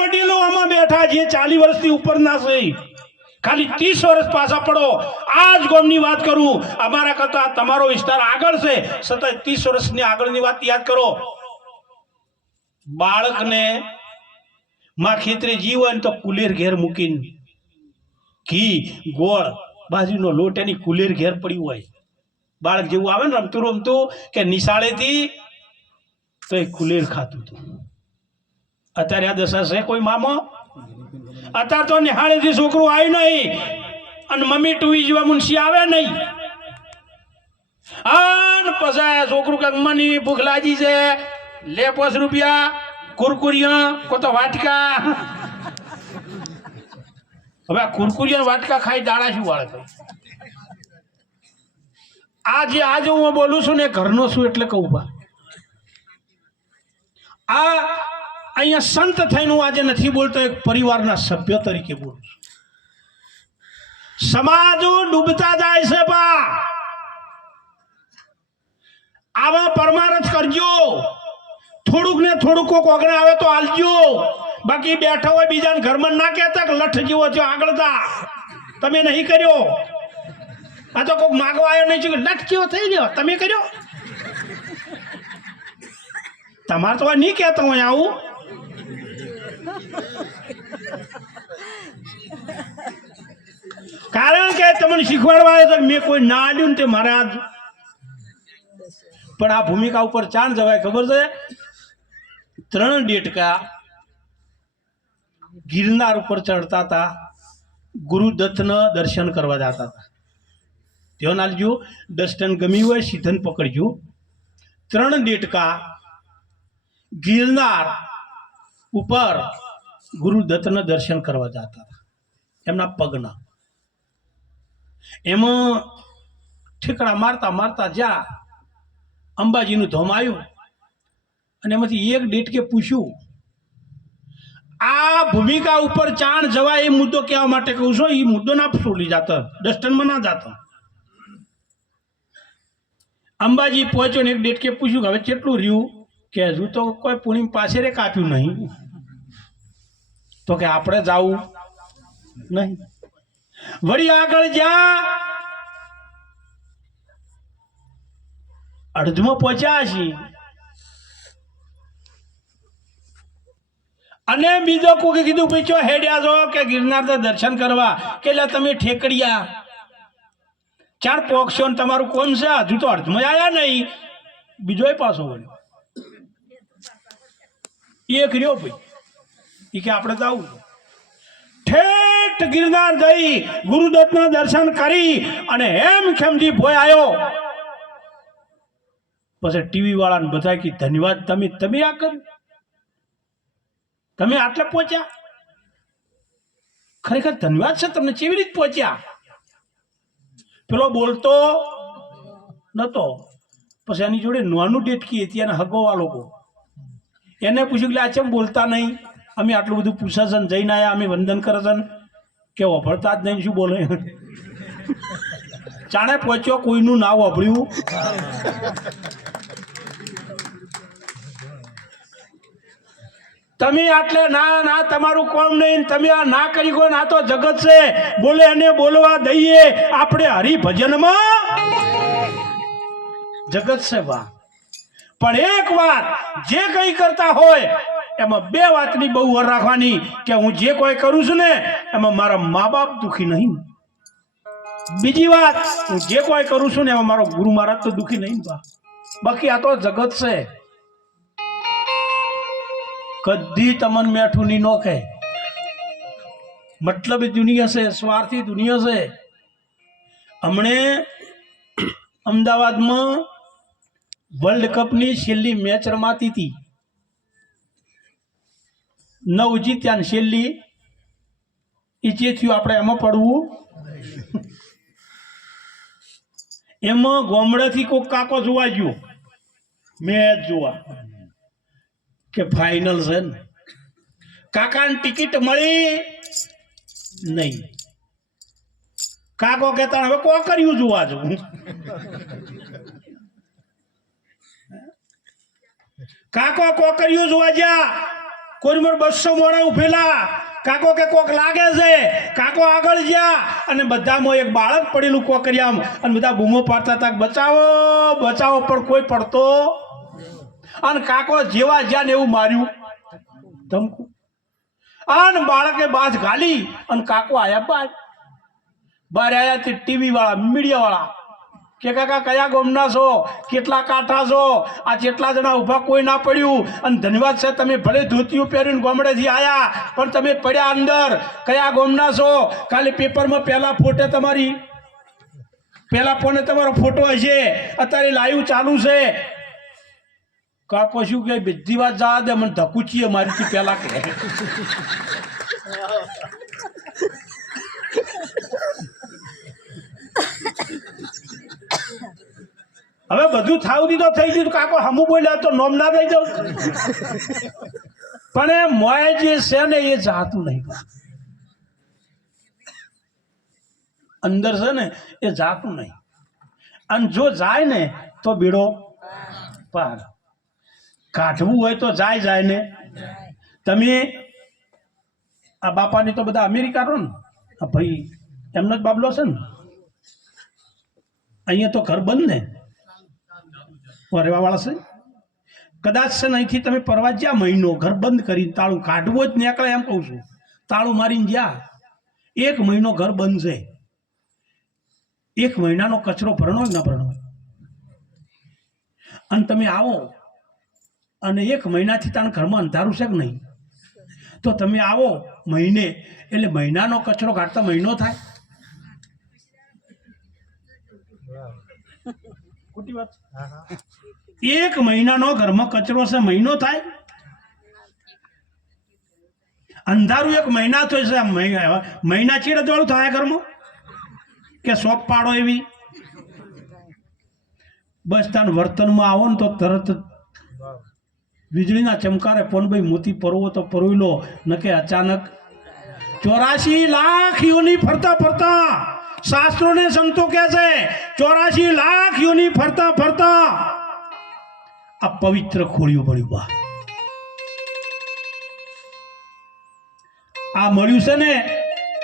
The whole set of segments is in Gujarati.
વડીલો આમાં બેઠા જે 40 વર્ષથી ઉપરના છે ખાલી 30 વર્ષ પાછા પડો આજ ગામની વાત કરું અમારા કરતા તમારો વિસ્તાર આગળ છે સતત 30 વર્ષની આગળની વાત યાદ કરો બાળકને માં ખેતરે જીવન તો કુલેર ઘેર મૂકીને ઘી ગોળ બાજરીનો લોટ એની કુલેર ઘેર પડ્યું હોય બાળક જેવું આવે ને રમતું રમતું કે નિશાળેથી તો એ કુલેર ખાતું હતું અત્યારે આ દશા છે કોઈ મામો અત્યારે તો નિહાળેથી છોકરું આવ્યું નહીં અને મમ્મી ટુઈ જેવા મુનશી આવે નહીં અને પછી છોકરું કે મમ્મી ભૂખ લાગી છે લે 5 રૂપિયા કુરકુરિયા કો તો વાટકા હવે કુરકુરિયા વાટકા ખાઈ દાડા શું વાળે આજે હું બોલું છું ને ઘરનો છું એટલે કહું બા આ અહીંયા સંત થઈને હું આજે નથી બોલતો એક પરિવારના સભ્ય તરીકે બોલું છું સમાજો ડૂબતા જાય છે બા આવા પરમારથ કરજો થોડુંક ને થોડુંક કોક ઓગણે આવે તો આલજો બાકી બેઠા હોય બીજાને ઘરમાં ના કહેતા કે લઠ જેવો છો આગળ તા તમે નહીં કર્યો આ તો કોક માગવા આવ્યો નહીં લઠ જેવો થઈ ગયો તમે કર્યો તમારે તો નહીં કહેતો હોય આવું કારણ કે તમને શીખવાડવા આવ્યો તો મેં કોઈ ના આલ્યું ને તે મારે આજ પણ આ ભૂમિકા ઉપર ચાણ જવાય ખબર છે 3 ડેટકા ગિરનાર ઉપર ચડતા હતા ગુરુદત્તના દર્શન કરવા જતા હતા ધ્યાન આલજો 10 ટન ગમી હોય સીધન પકડજો 3 ડેટકા ગિરનાર ઉપર ગુરુદત્તના દર્શન કરવા જતા હતા એમના પગના એમાં ઠેકડા મારતા મારતા જ્યાં અંબાજીનું ધોમ આવ્યું અને એમાંથી એક ડેટકે પૂછ્યું આ ભૂમિકા ઉપર ચાણ જવાય એ મુદ્દો કહેવા માટે કહું છું એ મુદ્દો ના છોડી જતો 10 ટનમાં ના જતો અંબાજી પહોંચ્યો ને એક ડેટકે પૂછ્યું કે હવે કેટલું રહ્યું કે હજુ તો કોઈ પૂર્ણિમ પાસે રે કાપ્યું નહીં તો કે આપણે જાવું નહીં વળી આગળ જ્યાં અડધમાં પહોંચ્યા છીએ અને બીજો કોઈ કીધું ભાઈ ચો હેડ્યા છો કે ગિરનાર દર્શન કરવા કે તમે ઠેકડિયા ચાર પોક્ષો ને તમારું કોણ છે હજુ તો અડધમાં આવ્યા નહીં બીજો પાછો વળ્યો એક રહ્યો ભાઈ એ કે આપણે જવું ઠેઠ ગિરનાર જઈ ગુરુદત્તના દર્શન કરી અને હેમ ખેમજી ભોય આવ્યો પછી ટીવી વાળાને બધા કે ધન્યવાદ તમે આ કર્યું તમે આટલે પહોંચ્યા ખરેખર ધન્યવાદ છે તમને કેવી રીતે પહોંચ્યા પેલો બોલતો નતો પછી એની જોડે નાનું ડેટકી હતી અને હગોવા લોકો એને પૂછ્યું કે આ ચેમ બોલતા નહીં અમે આટલું બધું પૂછાશન જઈને આવ્યા અમે વંદન કરશન કે વભળતા જ નહીં શું બોલે ચાણે પહોંચ્યો કોઈનું ના વભળ્યું તમે આટલે ના તમારું કોમ નહીં તમે આ ના કરી કોઈ ના તો જગત છે બોલે અને બોલવા દઈએ આપણે હરિભજનમાં જગત છે બા પણ એક વાત જે કંઈ કરતા હોય એમાં 2 વાતની બહુ વર રાખવાની કે હું જે કોઈ કરું છું ને એમાં મારા મા બાપ દુખી નહીં બીજી વાત હું જે કોઈ કરું છું ને એમાં મારો ગુરુ મહારાજ તો દુખી નહીં બા બાકી આ તો જગત છે કદી તમન મેઠું ની નો કહે મતલબ દુનિયા છે સ્વાર્થી દુનિયા છે હમણે અમદાવાદમાં વર્લ્ડ કપની છેલ્લી મેચ રમાતી હતી 9 જીત્યા છેલ્લી એ જે થયું આપણે એમાં પડવું એમાં ગોમડેથી કોઈક કાકો જોવા ગયો મેચ જોવા કે ફાઇનલ છે ને કાકાને ટિકિટ મળી નહીં કાકો કહેતા હવે કો કર્યું જોવા જવું કાકો કો કર્યું જોવા જા કોઈ મને 200 મોણા ઉભેલા, કાકો કે કોક લાગે છે, કાકો આગળ ગયા અને બધામાં એક બાળક પડેલું કોકરિયામ અને બધા બૂમો પાડતા હતા બચાવો બચાવો, પણ કોઈ પડતો અને કાકો જેવા જ્યાં ને એવું માર્યું ધમકું અને બાળકે બાજ ઘાલી અને કાકો આયા બહાર આયા તે ટીવી વાળા મીડિયા વાળા કે કાકા કયા ગામના છો, કેટલા કાંઠા છો, આ જેટલા જણા ઊભા કોઈ ના પડ્યું અને ધન્યવાદ છે તમે ભલે ધોતિયું પહેરીને ગામડેથી આયા પણ તમે પડ્યા અંદર, કયા ગામના છો, ખાલી પેપરમાં પહેલા ફોટે તમારી પહેલા ફોને તમારો ફોટો હશે, અત્યારે લાઈવ ચાલુ છે. કાકો શું કે બધી વાત જવા દે, મને ધકુચીએ મારીથી પહેલા કે હવે બધું થાવ દીધો થઈ ગયું. કાકો હમું બોલ્યા તો નોમ ના થઈ જાવ, પણ એ મોય જે છે ને એ જાતું નહીં, અંદર છે ને એ જાતું નહીં, અને જો જાય ને તો બીડો પાર. કાઢવું હોય તો જાય ને. તમે આ બાપાની તો બધા અમેરિકા રહો ને, ભાઈ એમનો જ બાબલો છે ને, અહીંયા તો ઘર બંધ ને રહેવા વાળા છે. કદાચ છે ને અહીંથી તમે પરવા જ્યાં મહિનો ઘર બંધ કરીને તાળું કાઢવો જ નીકળે એમ કહું છું, તાળું મારીને જ્યાં 1 મહિનો ઘર બંધ છે, 1 મહિનાનો કચરો ભરણો જ ના ભરણો, અને તમે આવો અને 1 મહિનાથી તાણ ઘરમાં અંધારું છે કે નહીં, તો તમે આવો મહિને એટલે મહિનાનો કચરો કાઢતા મહિનો થાય. ખોટી વાત. 1 મહિનાનો ઘરમાં કચરો છે મહિનો થાય. અંધારું 1 મહિના તો છે, મહિના ચીડે દોડું થાય ઘરમાં કે શોપ પાડો એવી. બસ તાન વર્તનમાં આવો ને તો તરત વીજળીના ચમકારે પોનભાઈ મોતી પરવો તો પરવી લો, નકે અચાનક 84 લાખ યોની ફરતા ફરતા શાસ્ત્રોને સંતો કહે છે 84 લાખ યોની ફરતા ફરતા આ પવિત્ર ખોળિયું મળ્યું. બા આ મળ્યું છે ને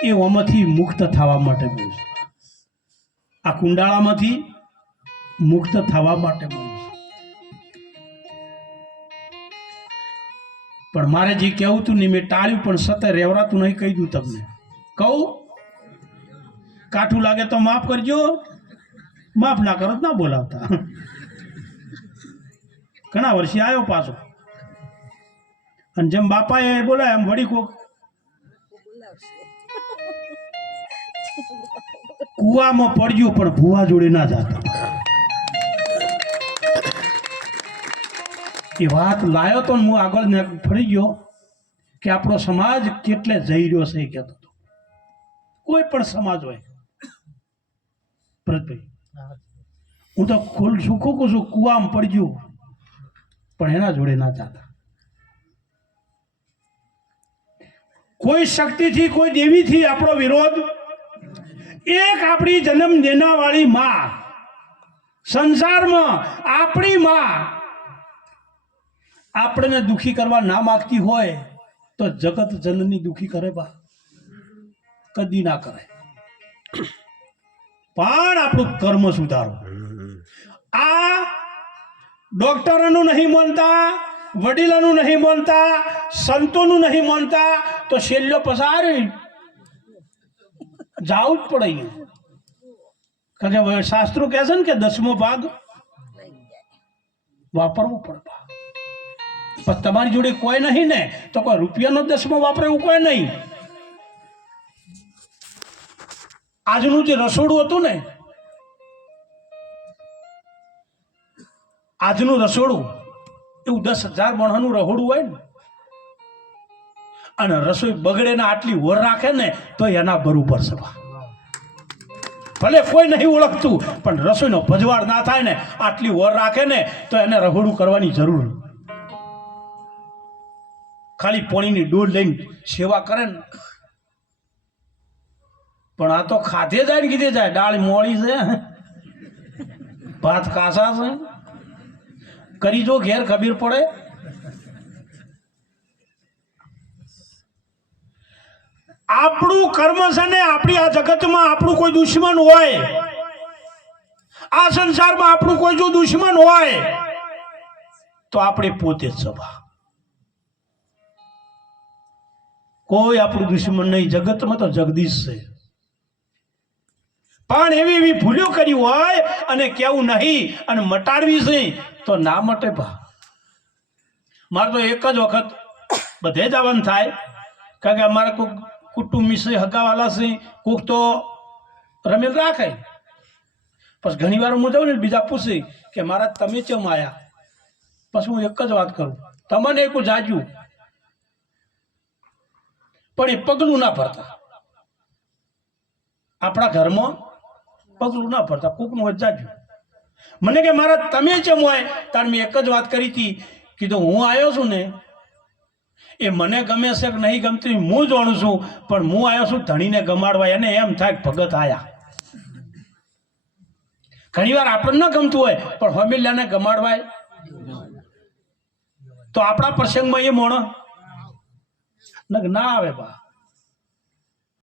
એ ઓમાંથી મુક્ત થવા માટે મળ્યું છે, આ કુંડાળામાંથી મુક્ત થવા માટે મળ્યું છે. પણ મારે જે કહેવું તું નહીં મેં ટાળ્યું, પણ સતે રેવરાતું નહીં કહી દઉં તમને. કહું કાઠું લાગે તો માફ કરજો, માફ ના કરો ના બોલાવતા. ઘણા વર્ષે આવ્યો પાછો, અને જેમ બાપાએ બોલાય એમ વળી કોક કુવામાં પડ્યું પણ ભૂવા જોડે ના જતા. એ વાત લાયો તો હું આગળ ને ફરી ગયો કે આપણો સમાજ કેટલે જઈ રહ્યો છે એ કહેતો હતો. કોઈ પણ સમાજ હોય ભરતભાઈ, હું તો ખુલ સુખું કહું છું, કુવામાં પડ્યું પણ એના જોડે ના જતા. કોઈ શક્તિથી કોઈ દેવીથી આપણો વિરોધ, એક આપણી જન્મ દેનાવાળી માં, સંસારમાં આપણી માં આપણને દુખી કરવા ના માંગતી હોય તો જગત જનની દુખી કરે બા? કદી ના કરે. પણ આપણું કર્મ સુધારો. આ ડોક્ટરોનું નહીં માનતા, વડીલોનું નહીં માનતા, સંતોનું નહીં માનતા તો શેલ્યો પસારી જાવું જ પડે. કારણ કે શાસ્ત્રો કહે છે ને કે 10મો ભાગ વાપરવો પડે. પણ તમારી જોડે કોઈ નહીં ને તો કોઈ રૂપિયાનો 10મો વાપરે એવું કોઈ નહીં. આજનું જે રસોડું હતું ને, આજનું રસોડું એવું 10,000 માણસનું રહોડું હોય ને, અને રસોઈ બગડે ને આટલી વર રાખે ને તો એના બરોબર છે. ભલે કોઈ નહીં ઓળખતું પણ રસોઈનો ભજવાડ ના થાય ને, આટલી વર રાખે ને તો એને રહોડું કરવાની જરૂર. ખાલી પાણીની ડોલ લઈને સેવા કરે ને, પણ આ તો ખાધે જાય ને કીધે જાય. દાળ મોળી છે, ભાત કાસા છે, કરી જો ઘેર ખબીર પડે. આપણું કર્મ છે ને આપણી આ જગતમાં આપણું કોઈ દુશ્મન હોય, આ સંસારમાં આપણું કોઈ જો દુશ્મન હોય તો આપણે પોતે જ સભા. કોઈ આપણું દુશ્મન નહીં, જગતમાં તો જગદીશ છે. પણ એવી એવી ભૂલો કરી હોય અને કેવું નહીં અને મટાડવી છે તો ના મટે ભા. મારે તો એક જ વખત બધે જ આવવાનું થાય, કારણ કે અમારે કોઈક કુટુંબી છે, હગાવાલા છે, કોઈક તો રમેલ રાખે. પછી ઘણી વાર હું જાઉં ને બીજા પૂછે કે મારા તમે કેમ આવ્યા, પછી હું એક જ વાત કરું, તમને એક જાજ્યું પણ એ પગલું ના ભરતા. આપણા ઘરમાં પગલું ના ભરતા, કોકનું જાજ્યું. મને કે મારા તમે કેમ હોય, તાર મેં એક જ વાત કરી હતી, કીધું હું આવ્યો છું ને એ મને ગમે છે કે નહીં ગમતી હું જાણું છું, પણ હું આવ્યો છું ધણીને ગમાડવા. એને એમ થાય ભગત આયા. ઘણી વાર આપણને ન ગમતું હોય પણ ફેમિલીને ગમાડવાય તો આપણા પ્રસંગમાં એ મોણો ના આવે બા.